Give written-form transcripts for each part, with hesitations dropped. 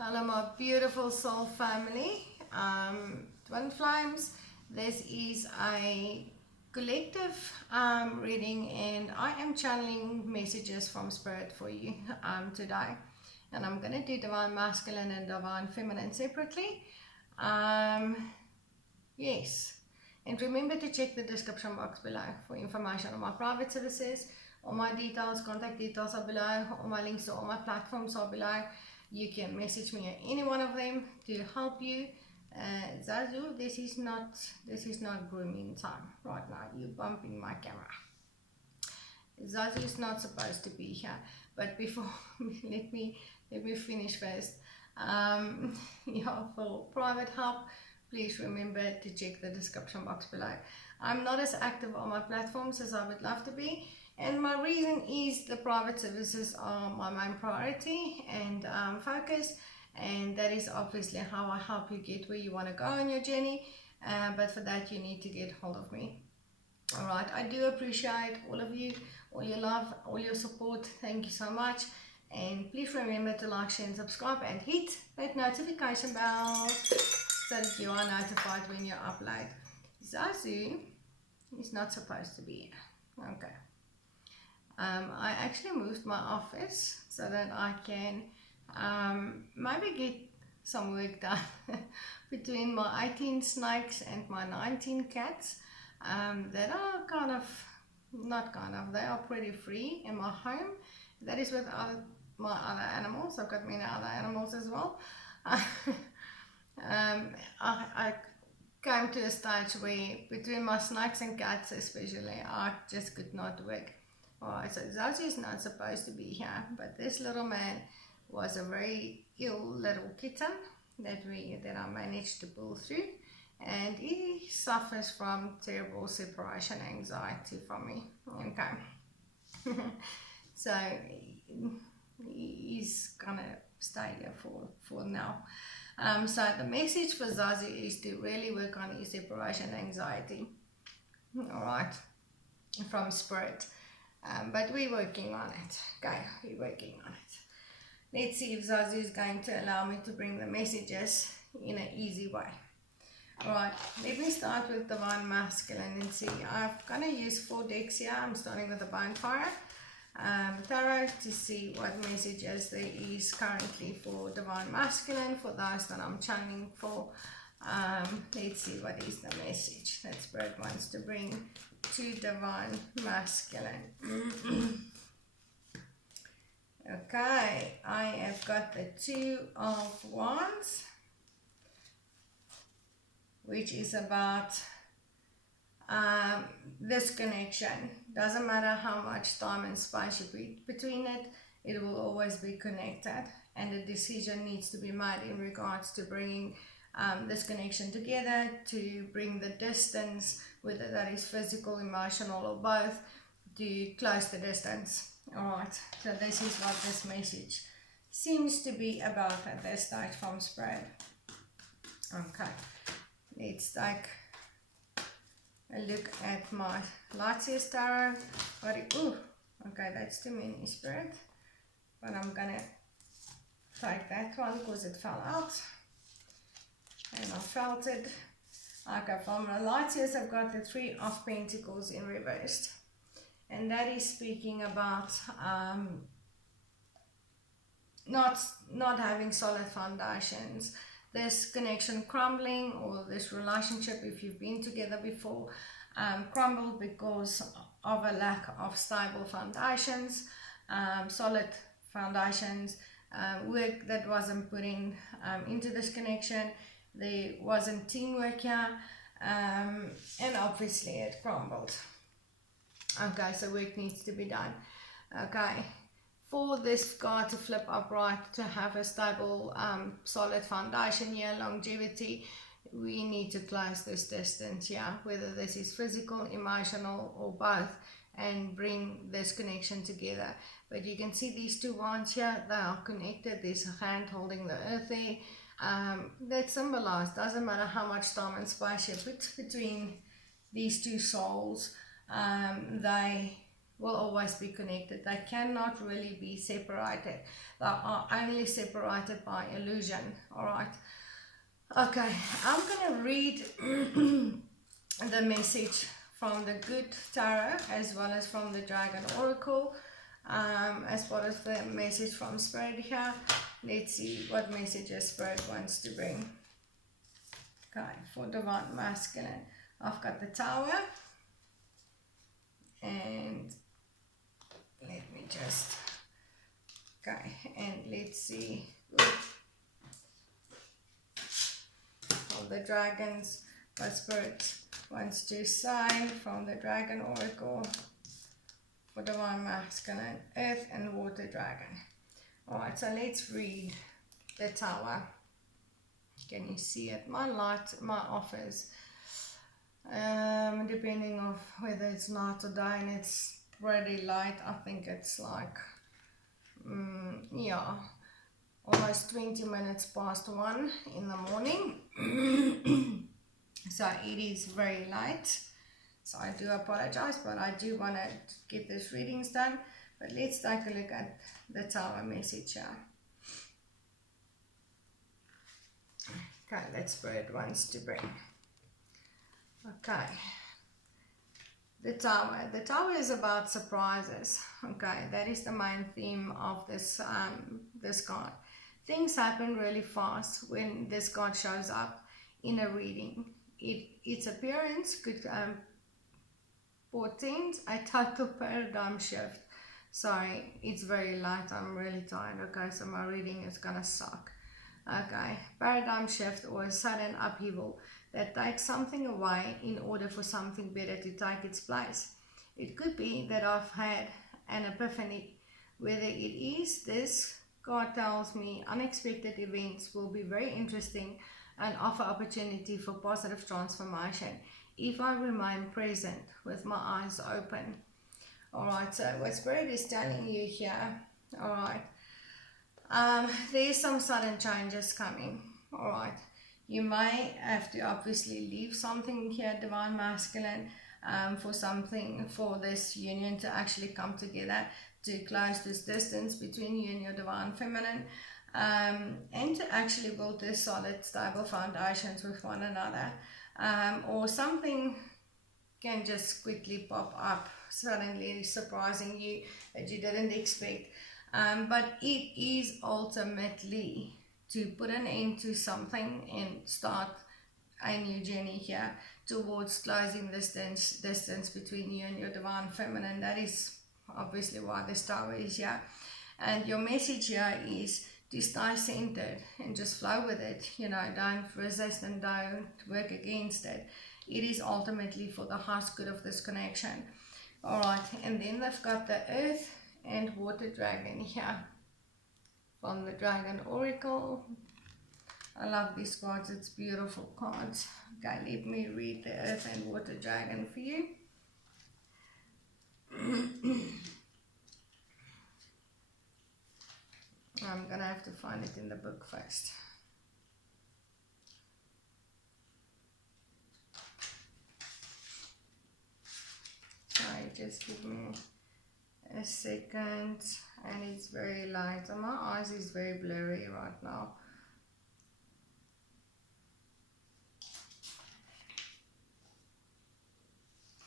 Hello my beautiful soul family, Twin Flames. This is a collective reading, and I am channeling messages from Spirit for you today. And I'm going to do Divine Masculine and Divine Feminine separately. Yes. And remember to check the description box below for information on my private services. All my details, contact details are below. All my links to all my platforms are below. You can message me at any one of them to help you. Zazu, this is not grooming time right now. You're bumping my camera. Zazu is not supposed to be here. But before, let me finish first. Yeah, for private help, please remember to check the description box below. I'm not as active on my platforms as I would love to be, and my reason is the private services are my main priority and focus, and that is obviously how I help you get where you want to go on your journey, but for that you need to get hold of me. Alright, I do appreciate all of you, all your love, all your support. Thank you so much. And please remember to like, share and subscribe and hit that notification bell so that you are notified when you upload. Zazu is not supposed to be here. Okay. I actually moved my office so that I can maybe get some work done between my 18 snakes and my 19 cats that are they are pretty free in my home. That is with my other animals. I've got many other animals as well. I came to a stage where between my snakes and cats especially, I just could not work. Alright, so Zazu is not supposed to be here, but this little man was a very ill little kitten that I managed to pull through, and he suffers from terrible separation anxiety from me. Okay. So he's gonna stay here for now. So the message for Zazu is to really work on his separation anxiety. Alright, from Spirit. But we're working on it. Okay, we're working on it. Let's see if Zazu is going to allow me to bring the messages in an easy way. Alright, let me start with Divine Masculine and see. I'm going to use 4 decks here. I'm starting with the Bonfire Tarot to see what messages there is currently for Divine Masculine, for those that I'm channeling for. Let's see what is the message that Spirit wants to bring to Divine Masculine. Okay, I have got the 2 of Wands, which is about this connection. Doesn't matter how much time and space you put between it, it will always be connected, and a decision needs to be made in regards to bringing this connection together, to bring the distance, whether that is physical, emotional, or both, to close the distance. Alright, so this is what this message seems to be about at this stage from Spirit. Okay, let's take a look at my Lightseers Tarot. Ooh, okay, that's too many, Spirit, but I'm gonna take that one because it fell out and I felt it. Okay, from the Lightseers I've got the 3 of Pentacles in reversed, and that is speaking about not having solid foundations, this connection crumbling, or this relationship, if you've been together before, crumbled because of a lack of stable foundations, solid foundations, work that wasn't put in into this connection. There wasn't teamwork here, and obviously it crumbled. Okay, so work needs to be done. Okay, for this card to flip upright, to have a stable, solid foundation here, longevity, we need to close this distance here, whether this is physical, emotional, or both, and bring this connection together. But you can see these 2 wands here, they are connected. There's a hand holding the earth there. That symbolizes, doesn't matter how much time and space you put between these 2 souls, they will always be connected. They cannot really be separated. They are only separated by illusion. Alright. Okay, I'm going to read the message from the Good Tarot as well as from the Dragon Oracle, as well as the message from Spirit here. Let's see what messages Spirit wants to bring. Okay, for Divine Masculine, I've got the Tower, and let me just, okay, and let's see for the Dragons, what Spirit wants to say from the Dragon Oracle for Divine Masculine, Earth and Water Dragon. Alright, so let's read the Tower. Can you see it? My light, my office, depending on whether it's night or day, and it's pretty light. I think it's like, yeah, almost 20 minutes past 1 in the morning. So it is very late. So I do apologize, but I do want to get this readings done. But let's take a look at the Tower message here. Okay, that's Spirit wants to bring. Okay. The Tower. The Tower is about surprises. Okay, that is the main theme of this this card. Things happen really fast when this card shows up in a reading. Its appearance could portend a total paradigm shift. Sorry, it's very light. I'm really tired. Okay, so my reading is gonna suck. Okay, paradigm shift or a sudden upheaval that takes something away in order for something better to take its place. It could be that I've had an epiphany. Whether it is this, God tells me unexpected events will be very interesting and offer opportunity for positive transformation if I remain present with my eyes open. Alright, so what Spirit is telling you here, alright, there's some sudden changes coming. Alright, you may have to obviously leave something here, Divine Masculine, for this union to actually come together, to close this distance between you and your Divine Feminine, and to actually build this solid, stable foundations with one another. Or something can just quickly pop up, suddenly surprising you that you didn't expect. But it is ultimately to put an end to something and start a new journey here towards closing this distance between you and your Divine Feminine. That is obviously why this Tower is here. And your message here is to stay centered and just flow with it. You know, don't resist and don't work against it. It is ultimately for the highest good of this connection. Alright, and then they've got the Earth and Water Dragon here from the Dragon Oracle. I love these cards, it's beautiful cards. Okay, let me read the Earth and Water Dragon for you. I'm gonna have to find it in the book first. Sorry, just give me a second. And it's very light and my eyes is very blurry right now.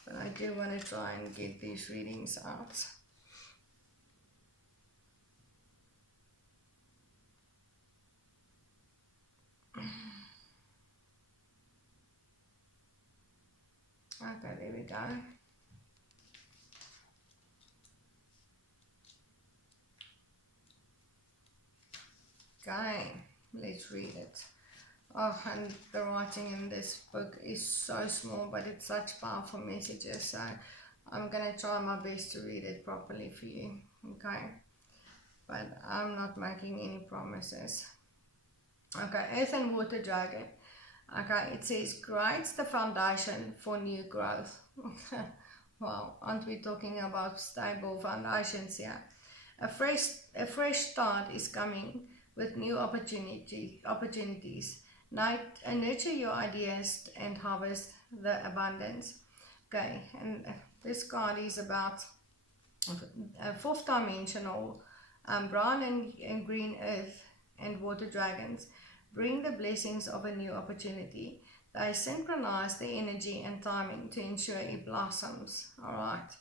But I do want to try and get these readings out. Okay, there we go. Okay, let's read it. Oh, and the writing in this book is so small, but it's such powerful messages, so I'm gonna try my best to read it properly for you, okay? But I'm not making any promises. Okay, Earth and Water Dragon. Okay, it says, creates the foundation for new growth. Well, aren't we talking about stable foundations here? A fresh start is coming with new opportunities. Nurture your ideas and harvest the abundance. Okay, and this card is about fourth dimensional brown and green earth and water dragons bring the blessings of a new opportunity. They synchronize the energy and timing to ensure it blossoms. Alright,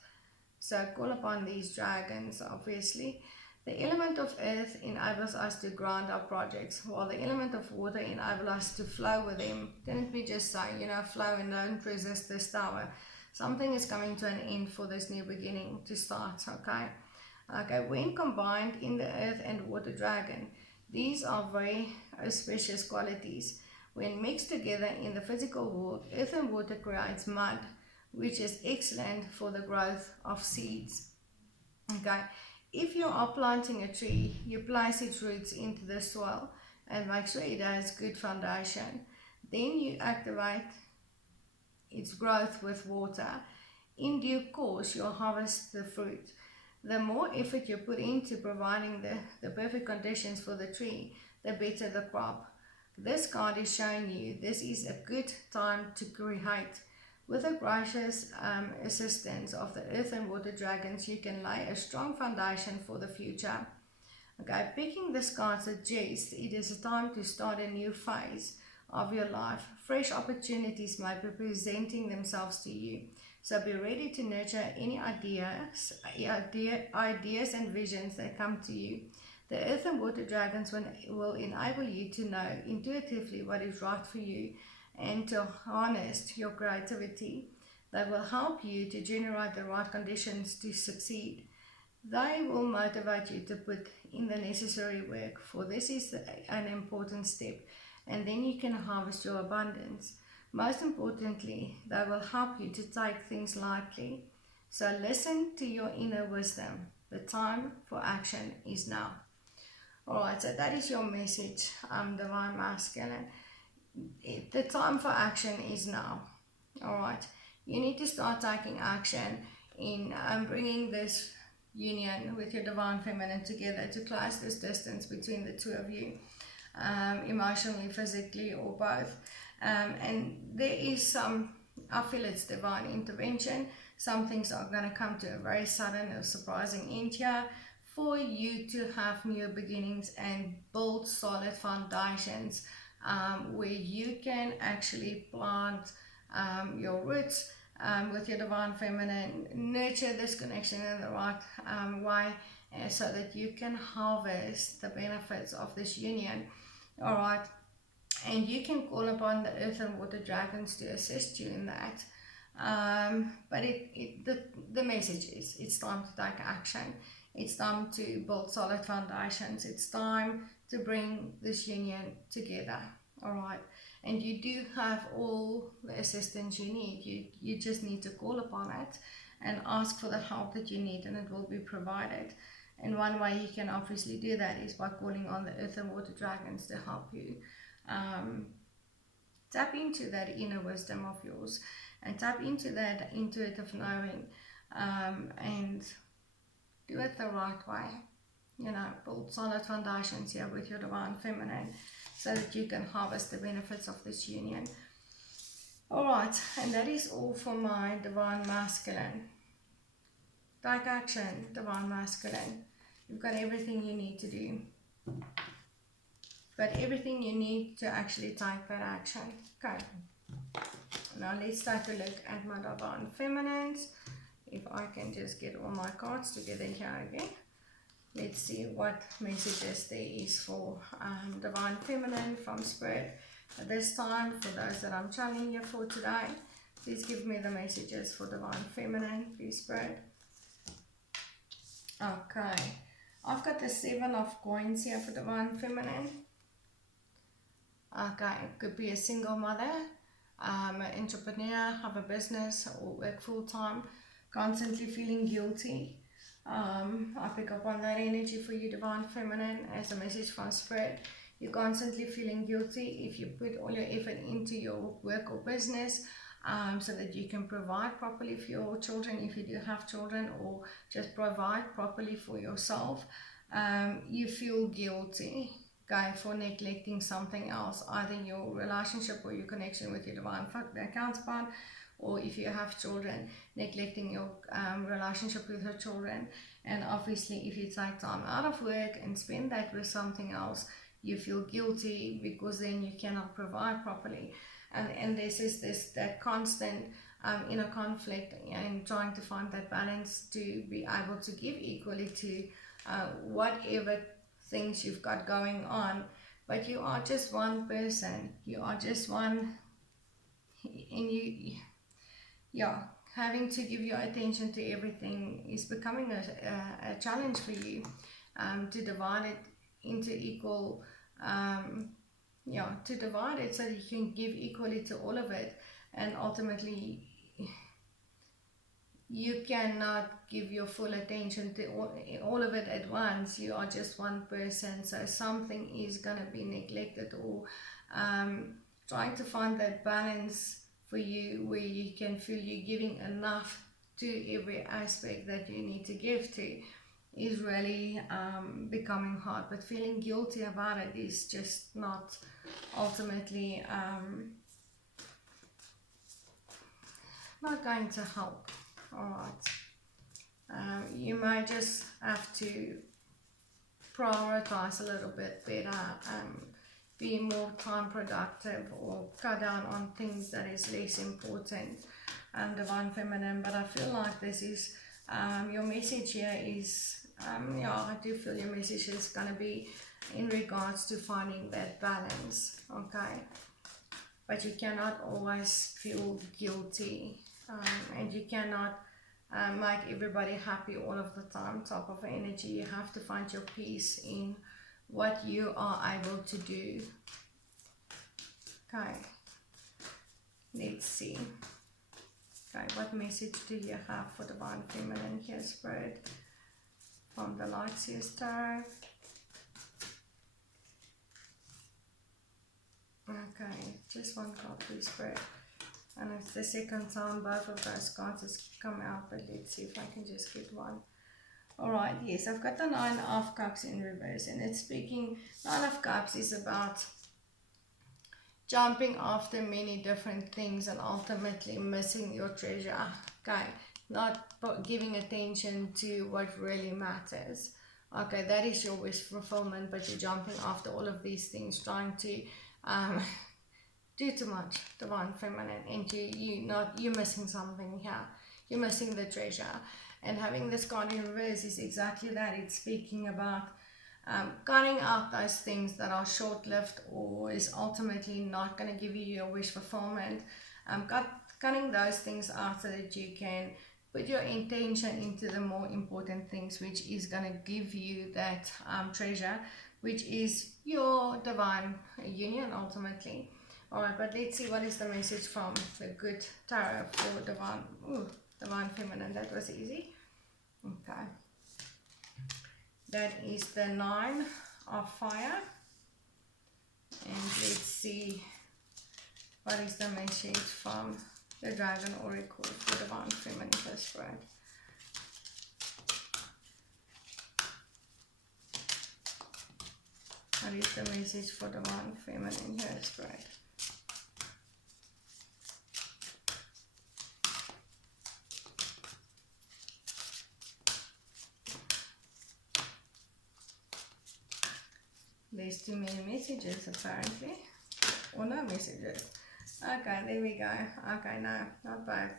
so call upon these dragons, obviously. The element of earth enables us to ground our projects, while the element of water enables us to flow with them. Didn't we just say, flow and don't resist this tower? Something is coming to an end for this new beginning to start, okay? Okay, when combined in the earth and water dragon, these are very auspicious qualities. When mixed together in the physical world, earth and water creates mud, which is excellent for the growth of seeds. Okay, if you are planting a tree, you place its roots into the soil and make sure it has good foundation. Then you activate its growth with water. In due course, you'll harvest the fruit. The more effort you put into providing the perfect conditions for the tree, the better the crop. This card is showing you this is a good time to create. With the gracious assistance of the earth and water dragons, you can lay a strong foundation for the future. Okay, picking this card suggests it is a time to start a new phase of your life. Fresh opportunities might be presenting themselves to you. So be ready to nurture any ideas and visions that come to you. The earth and water dragons will enable you to know intuitively what is right for you and to harness your creativity. They will help you to generate the right conditions to succeed. They will motivate you to put in the necessary work, for this is an important step, and then you can harvest your abundance. Most importantly, they will help you to take things lightly. So listen to your inner wisdom. The time for action is now. Alright, so that is your message, Divine Masculine. The time for action is now. Alright, you need to start taking action in bringing this union with your Divine Feminine together to close this distance between the two of you, emotionally, physically, or both. And there is I feel it's divine intervention. Some things are going to come to a very sudden or surprising end here for you to have new beginnings and build solid foundations where you can actually plant your roots with your Divine Feminine, nurture this connection in the right way so that you can harvest the benefits of this union. Alright, and you can call upon the earth and water dragons to assist you in that. But the message is it's time to take action. It's time to build solid foundations. It's time to bring this union together. Alright, and you do have all the assistance you need. You just need to call upon it and ask for the help that you need, and it will be provided. And one way you can obviously do that is by calling on the earth and water dragons to help you. Tap into that inner wisdom of yours and tap into that intuitive knowing and do it the right way. Build solid foundations here with your Divine Feminine so that you can harvest the benefits of this union. Alright, and that is all for my Divine Masculine. Take action, Divine Masculine. You've got everything you need to do. But everything you need to actually take that action. Okay. Now let's take a look at my Divine Feminines. If I can just get all my cards together here again. Let's see what messages there is for Divine Feminine from Spirit. At this time, for those that I'm channeling you for today, please give me the messages for Divine Feminine, please, Spirit. Okay. I've got the 7 of coins here for Divine Feminine. Okay, it could be a single mother, an entrepreneur, have a business or work full-time, constantly feeling guilty. I pick up on that energy for you, Divine Feminine, as a message from Spirit. You're constantly feeling guilty if you put all your effort into your work or business so that you can provide properly for your children, if you do have children, or just provide properly for yourself. You feel guilty, okay, for neglecting something else, either your relationship or your connection with your Divine counterpart, or if you have children, neglecting your relationship with your children. And obviously, if you take time out of work and spend that with something else, you feel guilty because then you cannot provide properly. And this is that constant inner conflict and trying to find that balance to be able to give equally to whatever things you've got going on. But you are just one person. You are just one, and yeah, having to give your attention to everything is becoming a challenge for you, to divide it into equal, to divide it so that you can give equally to all of it. And ultimately, you cannot give your full attention to all of it at once. You are just one person, so something is going to be neglected, or trying to find that balance for you where you can feel you're giving enough to every aspect that you need to give to is really becoming hard. But feeling guilty about it is just not ultimately not going to help. Alright, you might just have to prioritize a little bit better, be more time productive, or cut down on things that is less important, Divine Feminine. But I feel like this is your message here is, I do feel your message is going to be in regards to finding that balance, okay? But you cannot always feel guilty, and you cannot make everybody happy all of the time, top of energy. You have to find your peace in what you are able to do. Okay, let's see. Okay, what message do you have for Divine Feminine here, Spirit, from the Light Seers Tarot? Okay, just one card, please, Spirit. And it's the second time both of those cards has come out, but let's see if I can just get one. Alright, yes, I've got the Nine of Cups in reverse, and it's speaking, Nine of Cups is about jumping after many different things and ultimately missing your treasure. Okay, not giving attention to what really matters. Okay, that is your wish fulfillment, but you're jumping after all of these things, trying to do too much, Divine Feminine, and you're missing something here. You're missing the treasure. And having this card in reverse is exactly that. It's speaking about cutting out those things that are short-lived or is ultimately not going to give you your wish fulfillment. Cutting those things out so that you can put your intention into the more important things, which is going to give you that treasure, which is your divine union ultimately. Alright, but let's see what is the message from the good tarot for Divine Feminine. That was easy. Okay. That is the Nine of Fire. And let's see what is the message from the Dragon Oracle for Divine Feminine, Spirit. What is the message for Divine Feminine here, Spirit? There's too many messages apparently, or no messages. Okay, there we go. Okay, no, not both.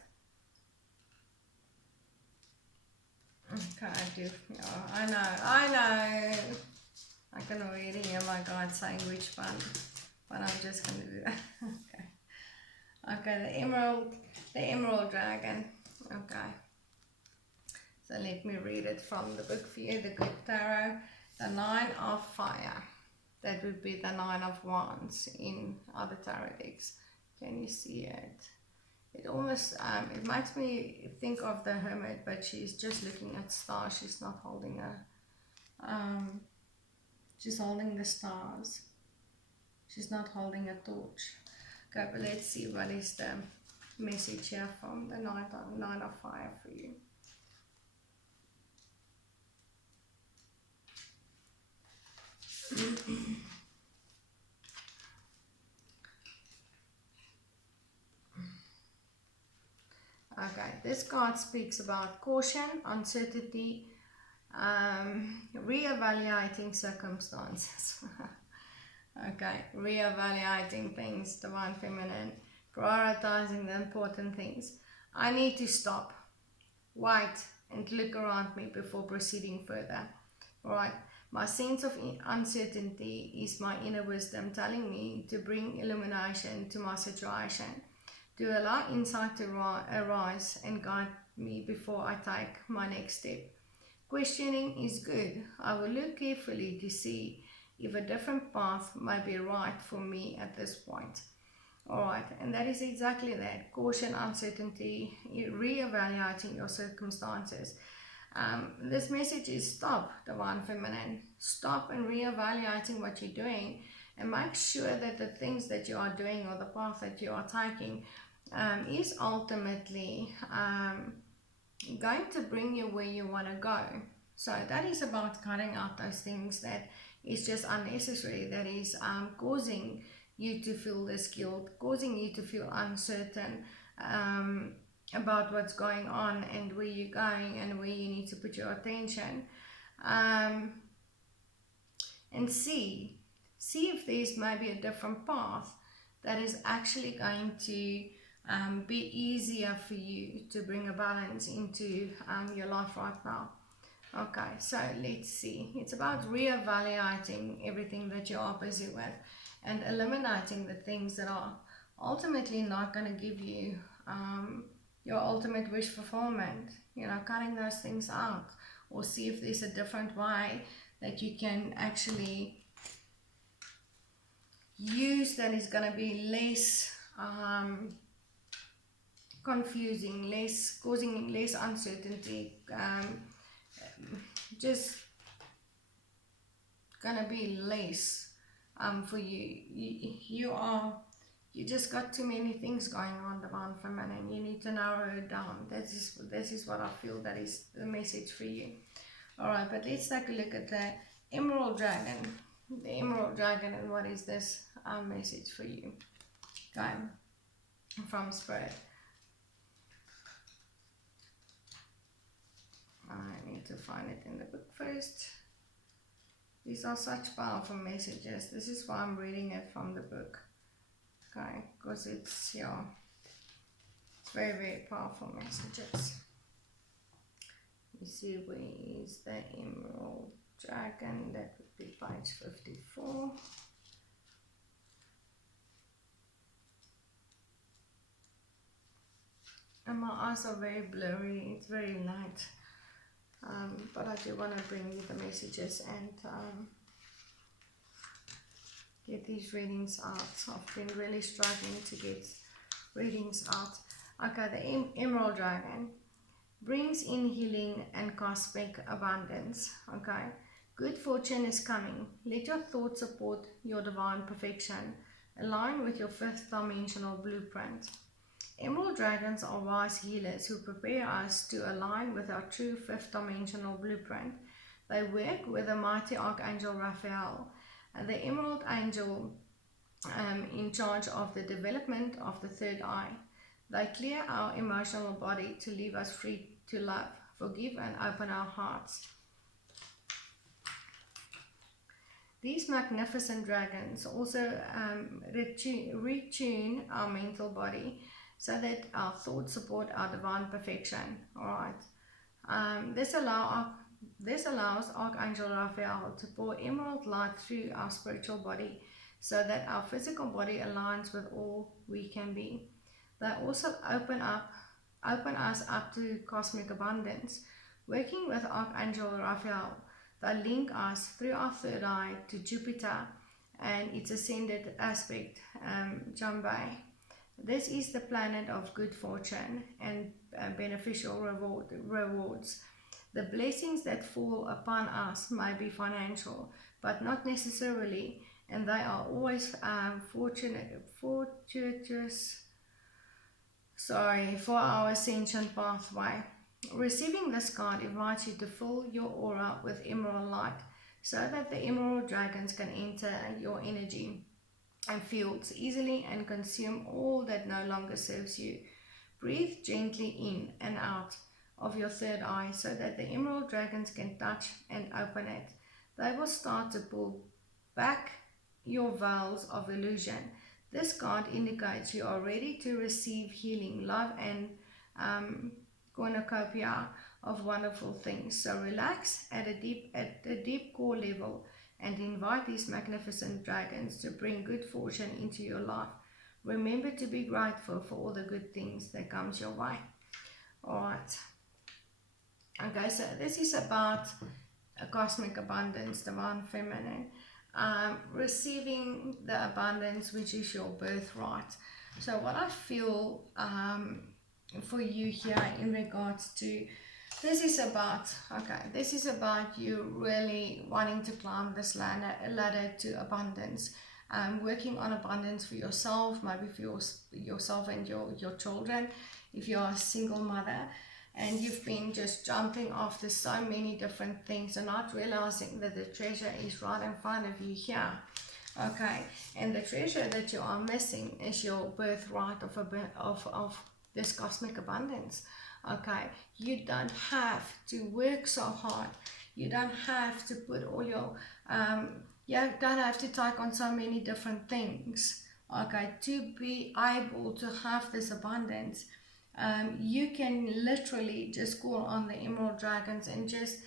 Okay, I do. Oh, I know. I can already hear my God saying which one, but I'm just going to do that. Okay, the Emerald Dragon. Okay. So let me read it from the book for you, the Good Tarot. The Nine of Fire. That would be the Nine of Wands in other tarot decks. Can you see it? It almost, it makes me think of the Hermit, but she's just looking at stars. She's not holding she's holding the stars. She's not holding a torch. Okay, but let's see what is the message here from the Nine of Fire for you. this card speaks about caution, uncertainty, reevaluating circumstances. Okay, reevaluating things, Divine Feminine, prioritizing the important things. I need to stop, wait, and look around me before proceeding further. Alright, my sense of uncertainty is my inner wisdom telling me to bring illumination to my situation, to allow insight to arise and guide me before I take my next step. Questioning is good. I will look carefully to see if a different path might be right for me at this point. Alright, and that is exactly that. Caution, uncertainty, re-evaluating your circumstances. This message is stop, Divine Feminine. Stop and re-evaluating what you're doing, and make sure that the things that you are doing or the path that you are taking is ultimately going to bring you where you want to go. So that is about cutting out those things that is just unnecessary, that is causing you to feel this guilt, causing you to feel uncertain about what's going on and where you're going and where you need to put your attention. And see if there's maybe a different path that is actually going to be easier for you to bring a balance into your life right now. Okay, so let's see. It's about reevaluating everything that you are busy with and eliminating the things that are ultimately not going to give you your ultimate wish fulfillment. You know, cutting those things out, or see if there's a different way that you can actually use that is going to be less confusing, less causing less uncertainty, just gonna be less for you. You just got too many things going on, Divine Feminine. You need to narrow it down. This is what I feel that is the message for you. Alright, but let's take a look at the Emerald Dragon. The Emerald Dragon, and what is this message for you? Okay, from Spirit. I need to find it in the book first. These are such powerful messages. This is why I'm reading it from the book. Okay, because it's, yeah, it's very, very powerful messages. You see, where is the Emerald Dragon? That would be page 54. And my eyes are very blurry. It's very light. But I do want to bring you the messages and get these readings out. I've been really struggling to get readings out. Okay, the Emerald Dragon brings in healing and cosmic abundance. Okay, good fortune is coming. Let your thoughts support your divine perfection. Align with your fifth dimensional blueprint. Emerald dragons are wise healers who prepare us to align with our true fifth dimensional blueprint. They work with the mighty Archangel Raphael, the Emerald Angel in charge of the development of the third eye. They clear our emotional body to leave us free to love, forgive, and open our hearts. These magnificent dragons also retune our mental body so that our thoughts support our divine perfection. Alright. This allows Archangel Raphael to pour emerald light through our spiritual body so that our physical body aligns with all we can be. They also open us up to cosmic abundance. Working with Archangel Raphael, they link us through our third eye to Jupiter and its ascended aspect, Jambay. This is the planet of good fortune and beneficial rewards. The blessings that fall upon us may be financial, but not necessarily, and they are always fortuitous for our ascension pathway. Receiving this card invites you to fill your aura with emerald light so that the emerald dragons can enter your energy and fields easily and consume all that no longer serves you. Breathe gently in and out of your third eye so that the emerald dragons can touch and open it. They will start to pull back your veils of illusion. This card indicates you are ready to receive healing, love, and cornucopia of wonderful things. So relax at a deep core level and invite these magnificent dragons to bring good fortune into your life. Remember to be grateful for all the good things that comes your way. Alright. Okay, so this is about a cosmic abundance, divine feminine. Receiving the abundance which is your birthright. So what I feel for you here in regards to this is about you really wanting to climb this ladder to abundance, working on abundance for yourself, maybe for yourself and your children, if you're a single mother, and you've been just jumping after so many different things and not realizing that the treasure is right in front of you here. Okay, and the treasure that you are missing is your birthright of this cosmic abundance. Okay, you don't have to work so hard. You don't have to put all your you don't have to take on so many different things. Okay, to be able to have this abundance. You can literally just call on the emerald dragons and just,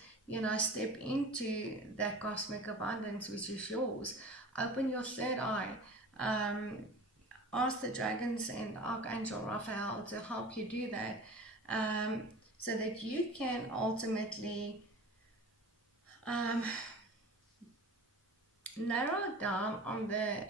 step into that cosmic abundance which is yours. Open your third eye. Ask the dragons and Archangel Raphael to help you do that, so that you can ultimately narrow down on the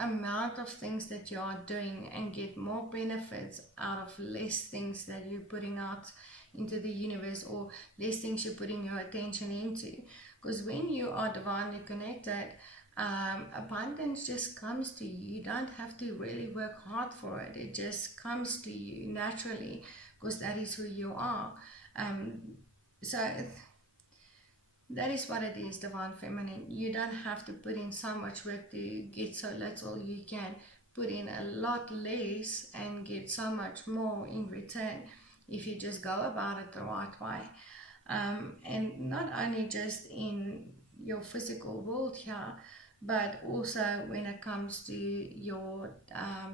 amount of things that you are doing and get more benefits out of less things that you're putting out into the universe, or less things you're putting your attention into. Because when you are divinely connected, abundance just comes to you. You don't have to really work hard for it. It just comes to you naturally, because that is who you are. So that is what it is, divine feminine. You don't have to put in so much work to get so little. You can put in a lot less and get so much more in return if you just go about it the right way. And not only just in your physical world here, but also when it comes to your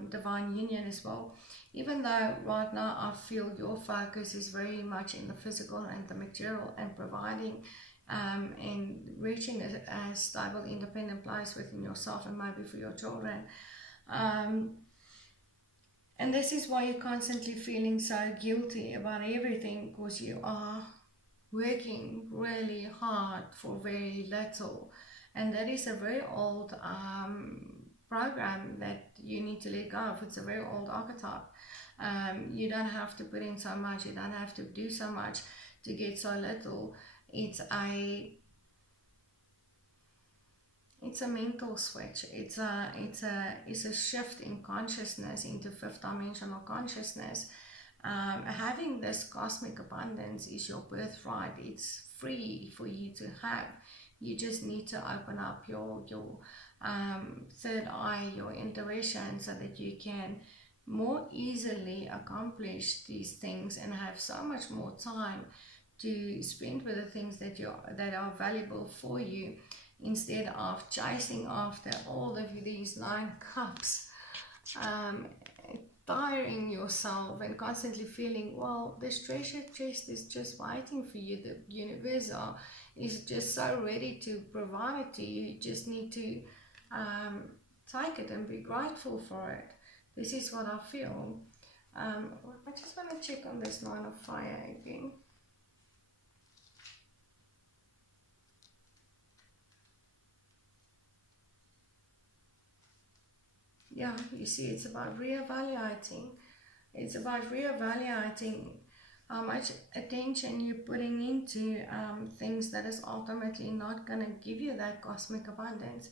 divine union as well. Even though right now I feel your focus is very much in the physical and the material and providing and reaching a stable, independent place within yourself and maybe for your children. And this is why you're constantly feeling so guilty about everything, because you are working really hard for very little. And that is a very old program that you need to let go of. It's a very old archetype. You don't have to put in so much. You don't have to do so much to get so little. It's a mental switch. It's a shift in consciousness into fifth dimensional consciousnness. Having this cosmic abundance is your birthright. It's free for you to have. You just need to open up your third eye, your intuition, so that you can more easily accomplish these things and have so much more time to spend with the things that are valuable for you, instead of chasing after all of these 9 cups, tiring yourself and constantly feeling, well, this treasure chest is just waiting for you. The universe is just so ready to provide it to you. You just need to take it and be grateful for it. This is what I feel. I just want to check on this 9 of fire again. Yeah, you see, it's about reevaluating. It's about reevaluating how much attention you're putting into things that is ultimately not going to give you that cosmic abundance.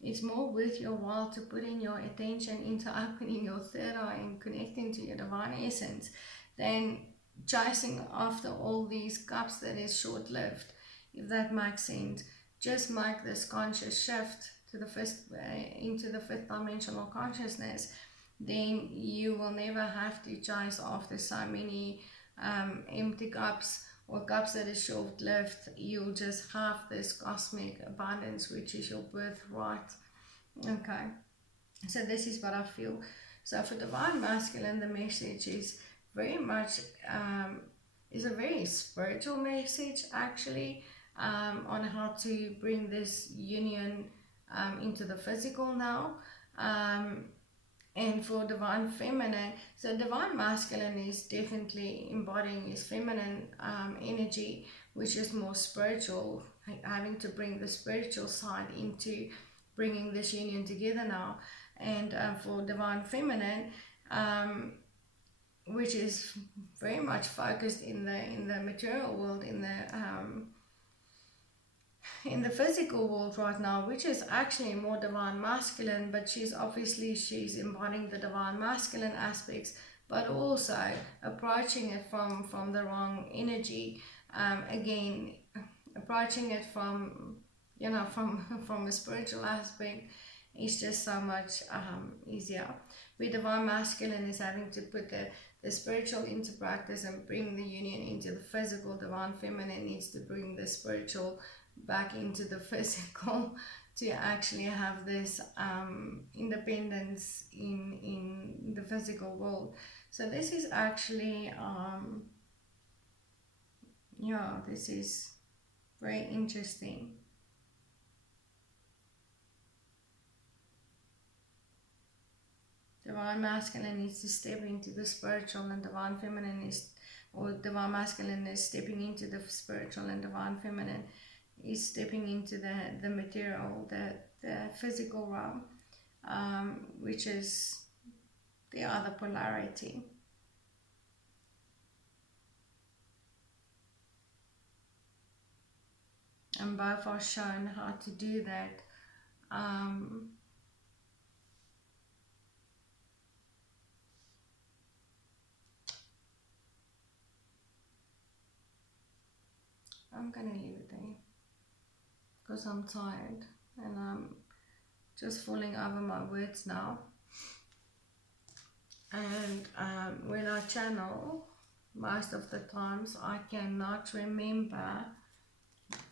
It's more worth your while to put in your attention into opening your third eye and connecting to your divine essence than chasing after all these cups that is short-lived, if that makes sense. Just make this conscious shift to the into the fifth dimensional consciousness. then you will never have to chase after so many empty cups or cups that are short-lived. You'll just have this cosmic abundance, which is your birthright. Okay, so this is what I feel. So for divine masculine, the message is very much is a very spiritual message, actually, on how to bring this union into the physical now. And for divine feminine, so divine masculine is definitely embodying his feminine energy, which is more spiritual, having to bring the spiritual side into bringing this union together now. And for divine feminine, which is very much focused in the material world, in the physical world right now, which is actually more divine masculine, but she's embodying the divine masculine aspects, but also approaching it from the wrong energy. Again, approaching it from from a spiritual aspect is just so much easier. Where divine masculine is having to put the spiritual into practice and bring the union into the physical, divine feminine needs to bring the spiritual back into the physical to actually have this independence in the physical world. So this is actually this is very interesting. Divine masculine needs to step into the spiritual, and divine feminine divine masculine is stepping into the spiritual, and divine feminine is stepping into the material, the physical realm, which is the other polarity. And both are shown how to do that. I'm gonna leave it there because I'm tired and I'm just falling over my words now. And when I channel, most of the times I cannot remember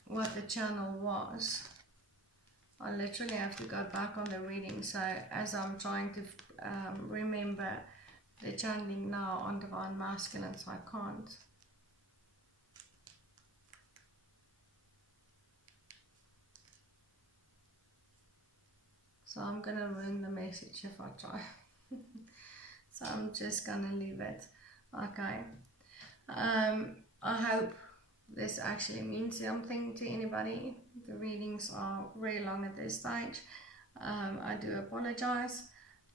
what the channel was. I literally have to go back on the reading, so as I'm trying to remember the channeling now on divine masculine, so I can't. So I'm gonna ruin the message if I try. So I'm just gonna leave it. Okay. I hope this actually means something to anybody. The readings are very long at this stage. I do apologize.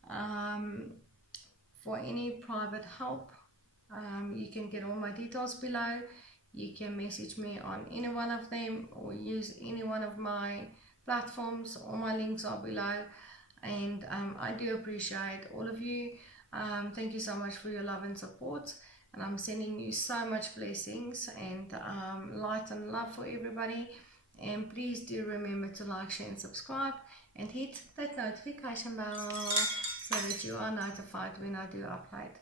For any private help, you can get all my details below. You can message me on any one of them or use any one of my platforms. All my links are below, and I do appreciate all of you. Thank you so much for your love and support, and I'm sending you so much blessings and light and love for everybody. And please do remember to like, share and subscribe, and hit that notification bell so that you are notified when I do upload.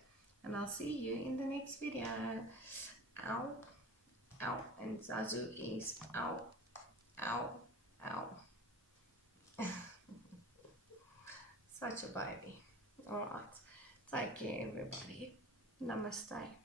And I'll see you in the next video. Ow, ow, and Zazu is ow, ow, ow. Such a baby. Alright, take care everybody. Namaste.